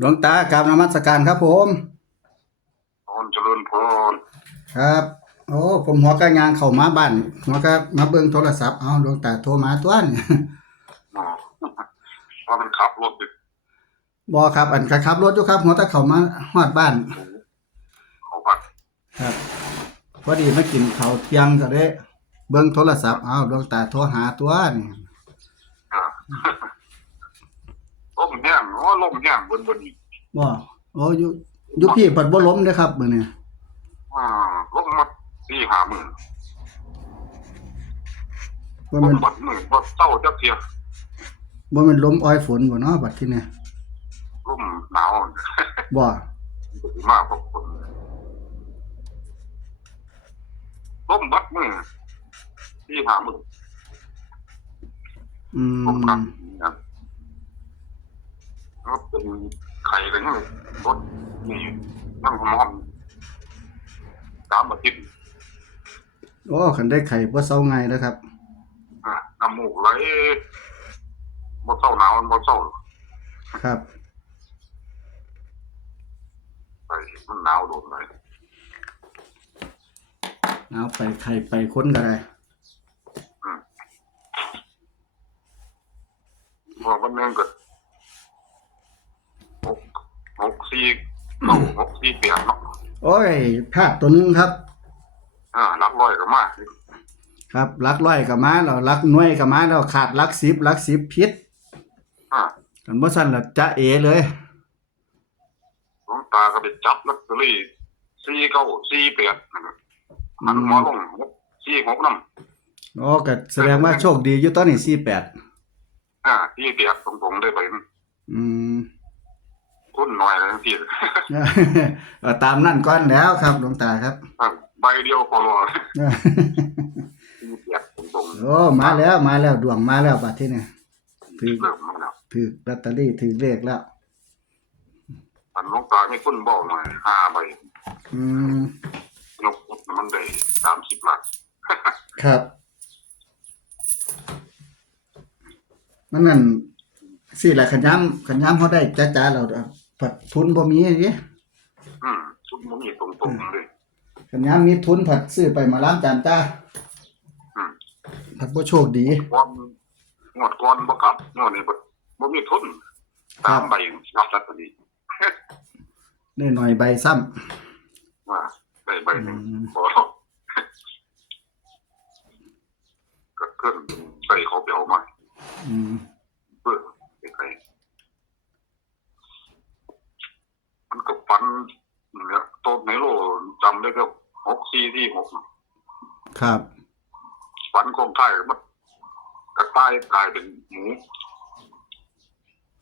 หลวงตากราบนมัสการครับผมพรเจริญพรครับ โอ้ผมหัวกะยางเข้ามาบ้านหัวกะมาเบิ่งโทรศัพท์เอาหลวงตาโทรมาตัวนี่อ๋อว่ามันขับรถดิบ่ครับ อันก็ขับรถอยู่ครับหัวตะเข้ามาฮอดบ้านเขาพักครับพอดีมากินข้าวเที่ยงก็ได้ เบิ่งโทรศัพท์เอาหลวงตาโทรหาตัวนี่อ่าลมแห้ง อ๋อลมแห้งบนบนนี้บ่โอ้อยู่อยู่พี่เปิดบ่ล้มเด้อครับมื้อนี้อ่าลมมาสี่หาหมื่นบ่ลแม่มนบัดหมื่นบัดเต้าจักเทียบ่แม่นลมอ้อยฝนบ่เนาะบัดทีนี้ลมหนาวบ่ดีมากพวกคนลมบัดมือสี่หาหมื่นอืลม หนักมนะแล้วเป็นไข่อะไรนี่รถนี่นั่งหอมๆตามอาทิตย์โอ้คันได้ไข่บ่เซาง่ายเด้อครับอะน้ำมูกไหลบ่เศร้าหนาวบ่เศร้าครับไปมันหนาวโดนเลยเอาไปไข่ไปค้นก็ได้พอวันหนึงก็หกหก สี่เก้าหกสี่เปียกเนาะโอ้ยพลาดตัวหนึงครับ อ่าหลักร้อยก็มาครับลักร้อยก็มาแล้วลักหน่วยก็มาแล้วขาดลักสิบลักสิบพิษอ่ากันบ่ซั่นล่ะจะเอเลย หลวงตาก็ไปจับลอตเตอรี่สี่เก้าสี่เปียกนะครับมันหมอลงหกสี่หกน้โอ้ก็แสดงว่าโชคดีอยู่ตอนนี้48ำอ่าสี่เปียกตรงๆได้ไปมันอืม ทุนหน่อยอะไรทั้งที่เอาตามนั่นก่อนแล้วครับหลวงตาครับอ่าใบเดียวพอรอสี่เปียกตรงโอ้มาแล้วมาแล้วดวงมาแล้วบัดทีนี้ถือๆเริ่มมาแล้วถือลอตเตอรี่ถือเลขแล้วอันหลวงตาไม่คุ้นบอกหน่อยห้าใบอืมนกมันได้สามสิบล้านครับมันนั่นสิแหละขันย้ำขันย้ำเขาได้จ้าๆเรา ผัดทุนบ่มีอย่างนี้อืมชุดมันนี่ตรงๆเลยขันย้ำมีทุนผัดซื้อไปมาล้างจานจ้าอืมผัดบ่โชคดีก่อนงวดก่อนบ่กลับงวดนี้บ่บ่มีทุนตามใบรับลอตเตอรี่ได้หน่อยใบซ้ำว่าได้ใบหนึ่งอืมพอก็เพิ่นใส่เขาเปียวมาอืม เพื่อไปใครมันก็ฟันเนี่ยโต๊ะในโลจำได้ก็หกสี่ที่ หกครับฝันคงไทายมันกระต่ายกลายเป็นหมู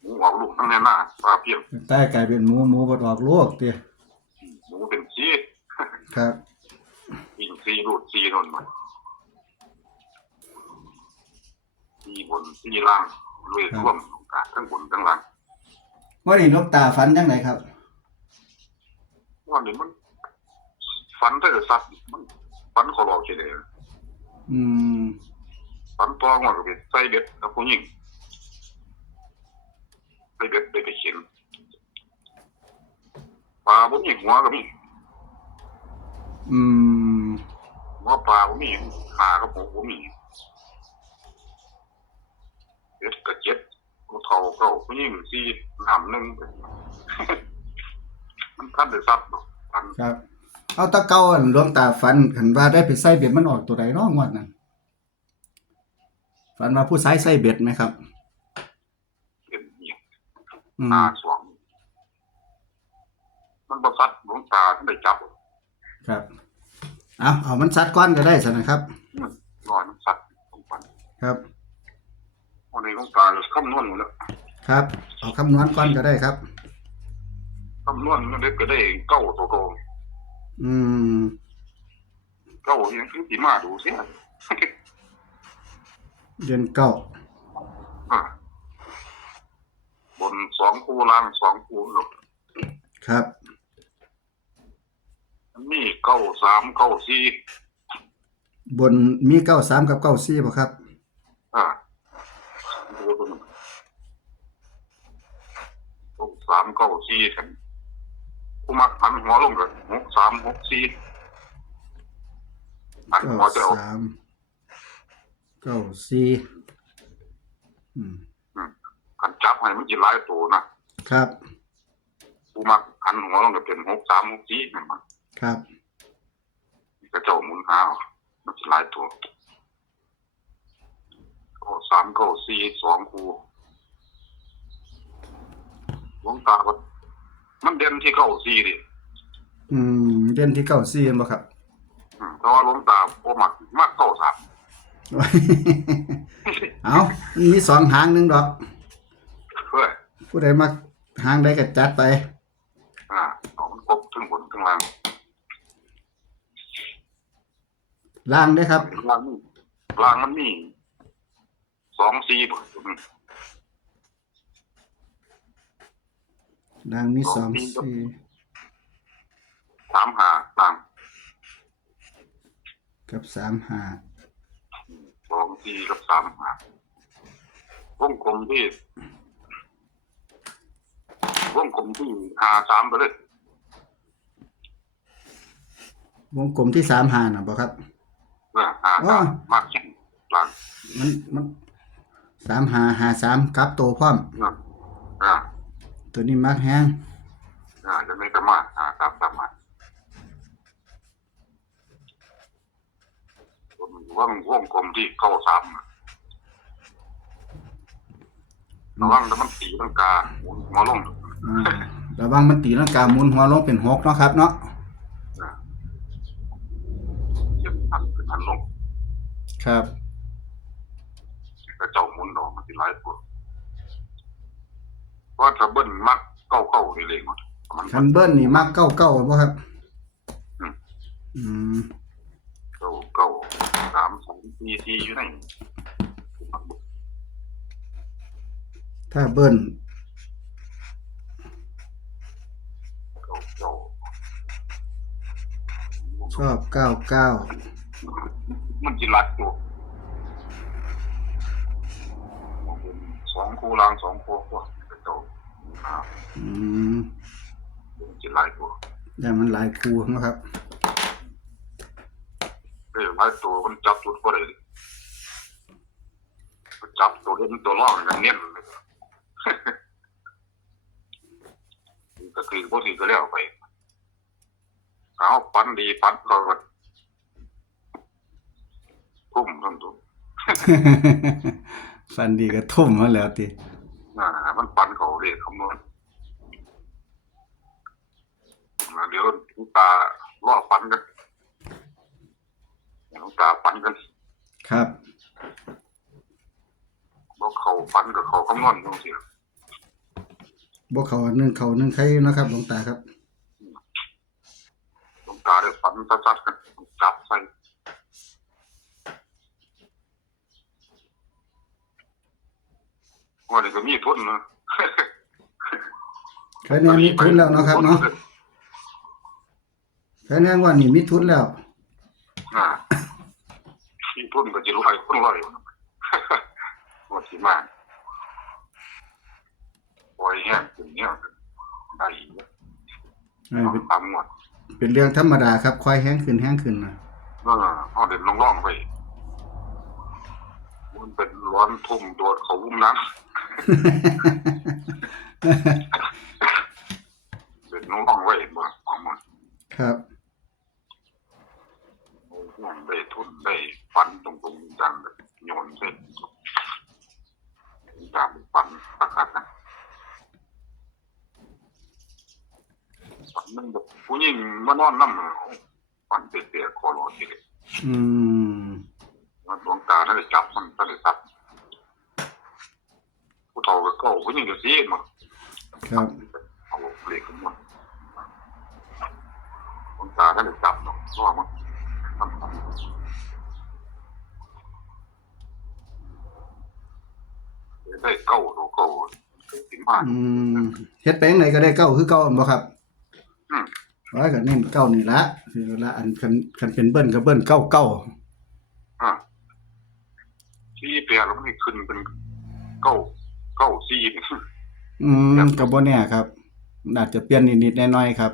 หมูออกลูกทั้งแน่หน้าปลาเพียงใต้กลายเป็นหมูหมูบ่ออกลูกติหมูเป็นซีครับยิงซีรูดซีนนมาซีบนซีล่างเลยท่วมกาทั้งบนทั้งล่างว่านี่นกตาฝันจังไดครับวันนี้มัน ฝันถ้าจะสัตว์มันฝันขอรอเฉยอืมฝันตัวมันก็เป็นใส่เบ็ดกับผู้หญิงใส่เบ็ดไปไปเข็นปลาผู้หญิงหัวก็มีอืมว่าปลาผมมีขากับผมผมมีเจ็ดกับเจ็ดกูเท่าเก้าผู้หญิงสี่น้ำหนึ่งมันท่านได้ซับดอกอันครับ เอาตะเกาอันหลวงตาฝันคันว่าได้ไปใส่เบ็ดมันออกตัวใดเนาะงวดนั้นฝันว่าผู้ชายใส่เบ็ดไหมครับเป็นเนี่ยอืมหาสองมันประสัดหลวงตาท่านได้จับครับเอาเอามันซัดก้อนก็ได้สินะครับมันลอยมันสัตว์ตรงปันครับวันนี้หลวงตาเราคำนวณหมดแล้วครับเอาคำนวณก้อนก็ได้ครับคำนวณมันได้ก็ได้เก้าตัวโต อืมเก้ายังคือสีมาดูเสียเดือนเก้าอ่าบนสองคูล่างสองคูหรอกครับ มีเก้าสามเก้าสี่บนมีเก้าสามกับเก้าสี่บ่ครับอ่าดูตรงนั้นเก้าสสามเก้าสี่กัน ผู้มักหันหัวลงกับหกสามหกสี่หันเก้าหัวจะเอาสามเก้าสี่อืมกันจับให้มันจะหลายตัวนะครับ ผู้มักหันหัวลงกับเป็นหกสามหกสี่นั่นมันครับ กระเจ้าหมุนหาเอามันจะหลายตัวเก็สามเก้าสี่สองคูหลวงตาก็ มันเด่นที่เก้าสี่ดิอืม เด่นที่เก้าสี่เห็นบ่ครับอืมเพราะว่าหลวงตาโอมักมากเก้าสามเอามีสองหางหนึ่งดอก เฮ้ยผู้ใดมักหางใดก็จัดไป อ่าเอามันครบทั้งบนทั้งล่างล่างเด้อครับ ล่างนี่ล่างมันมีสองสี่บ่ล่างมีสองสี่สามหาล่างกับสามห้าสองสี่กับสามหาวงกลมที่วงกลมที่หาสามไปเลยวงกลมที่สามห้าน่ะบ่ครับเออหาสามมากขึ้นล่างมันมันสามห้าห้าสามกลับตัวพร้อมนะอ่า ตัวนี้มักแห้งอ่าจะไม่ประมาทหาสามสามมาว่างวงกลมที่เข้าสามน่ะระวังแล้วมันตีลังกาหมุนหัวลงอ่าระวังมันตีลังกาหมุนหัวลงเป็นหกเนาะครับเนาะเจ็บหันขึ้นหันลงครับ กระเจ้าหมุนดอกมันสิหลายตัว เพราะถ้าเบิ้ลมักเก้าเก้านี่เลยมันมันคันเบิ้ลนี่มักเก้าเก้าบ่ครับ อืมอืมเก้าเก้าสามสองสี่สี่อยู่ในถ้าเบิ้ลเก้าเก้าชอบเก้าเก้ามันจิรัดตัวสองคู่ลางสองคู่พวกกระเจ้า อ่าอืมมันจิหลายตัวแต่มันหลายคูเนาะครับเอ้ยหลายตัวมันจับจุดก็ได้มันจับตัวเล่นตัวล่องกันเน้นเลยก็คือพวกที่ก็เลี้ยวไปเอาปันดีปันเราก็ทุ่มทั้งตัวฟันดีก็ทุ่มมาแล้วติ อ่ามันปันเขาเรียกคำนวณอ่าเดี๋ยวหลวงตาล่อปันกันหลวงตาปันกัน ครับบอกเขาปันกับเขาคำนวณจังซี่บ่เขาหนึ่งเขาหนึ่งใครเนาะครับหลวงตาครับหลวงตาได้ปันซัดๆกันจับใส่ วันนี้ก็มีทุนนะใครแน่มีทุนแล้วเนาะครับเนาะใครแน่ว่านี่มีทุนแล้วอ่ามีทุนก็จะรวยคนรวยอยู่นะวันที่มาปล่อยแห้งถึงเนี้ยได้อีกเออเป็นตามหมดเป็นเรื่องธรรมดาครับค่อยแห้งขึ้นแห้งขึ้นนะเออเอาเด่นลองล่องๆไป มันเป็นร้อนทุ่มโดดเขาวุ้มน้ำเด่นลองล่องๆไว้บ่เอามาครับโอ้โหได้ทุนได้ฟันตรงๆจังเลยโยนเสร็จจามฟันตะกัดนะฟันมันแบบผู้หญิงมานอนน้ำเอาฟันเปียกๆคอรอทีเดียวอืม มันดวงตาถ้าได้จับมันถ้าได้จับผู้เฒ่าก็เก้าผู้หญิงก็ซีมาครับเอาเล็กขึ้นมาดวงตาถ้าได้จับเนาะเพราะว่ามันมันมันได้เก้าตัวเก้าถึงมากอืมเฮ็ดไปจังไดก็ได้เก้าคือเก้าอันบ่ครับอืมว่าก็เน้นเก้านี่ละคือละอันคันคันเป็นเบิ้ลก็เบิ้ลเก้าเก้าอ่า ที่เปียแล้วมันขึ้นเป็นเก้าเก้าซีอืมก็บ่แน่ครับอาจจะเปลี่ยนนิดๆหน่อยๆครับ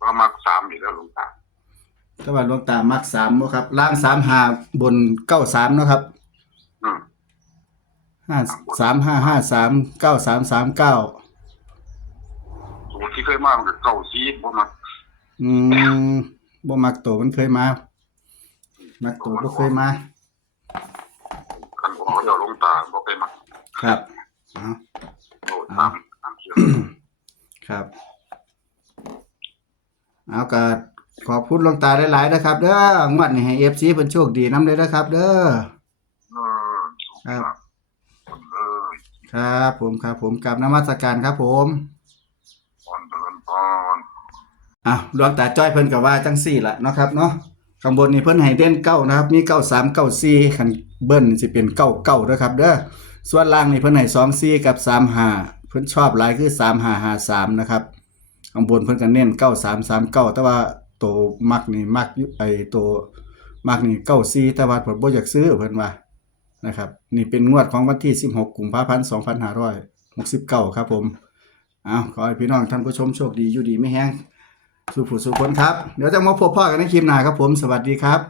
ก็มักสามอีกแล้วหลวงตาแต่ว่าหลวงตามัก3บ่ครับล่าง3 5บน93เนาะครับอืมห้าสามห้าห้าสามเก้าสามสามเก้าสูตรที่เคยมามันก็เก้าซีบ่มักอืมบ่มักโตมันเคยมา มักโตบ่เคยมา คันบ่เขาเดี๋ยวหลวงตาบ่ไปมักครับเอาโอ้ตามตามเชื่อครับ เอาก็ขอบคุณหลวงตาหลายๆนะครับ เด้องวดนี้ให้ FC เพิ่นโชคดีนำเลยนะครับ เด้อเออครับ เออครับ ผมครับ ผมกราบนมัสการครับ ผมพรเดินพรอะหลวงตาจ้อยเพิ่นก็ว่าจังซี่ล่ะเนาะครับเนาะข้างบนนี่เพิ่นให้เด่นเก้านะครับ มีเก้าสามเก้าสี่คัน เบิ้ลสิเป็นเก้าเก้าด้อครับเด้อส่วนล่างนี่เพิ่นให้สองสี่กับสามห้าเพิ่นชอบหลายคือสามห้าห้าสามนะครับข้างบนเพิ่นก็เน้นเก้าสามสามเก้าแต่ว่าตัวมักนี่มักยุไอตัวมักนี่เก้าสี่แต่ว่าเพิ่นบ่อยากซื้อเพิ่นว่านะครับนี่เป็นงวดของวันที่16กุมภาพันธ์2569ครับผมอ้าวขอให้พี่น้องท่านผู้ชมโชคดีอยู่ดีไม่แห้งสุผู้สุขคนครับ เดี๋ยวจะมาพบพ่อกันในคลิปหน้าครับผม สวัสดีครับ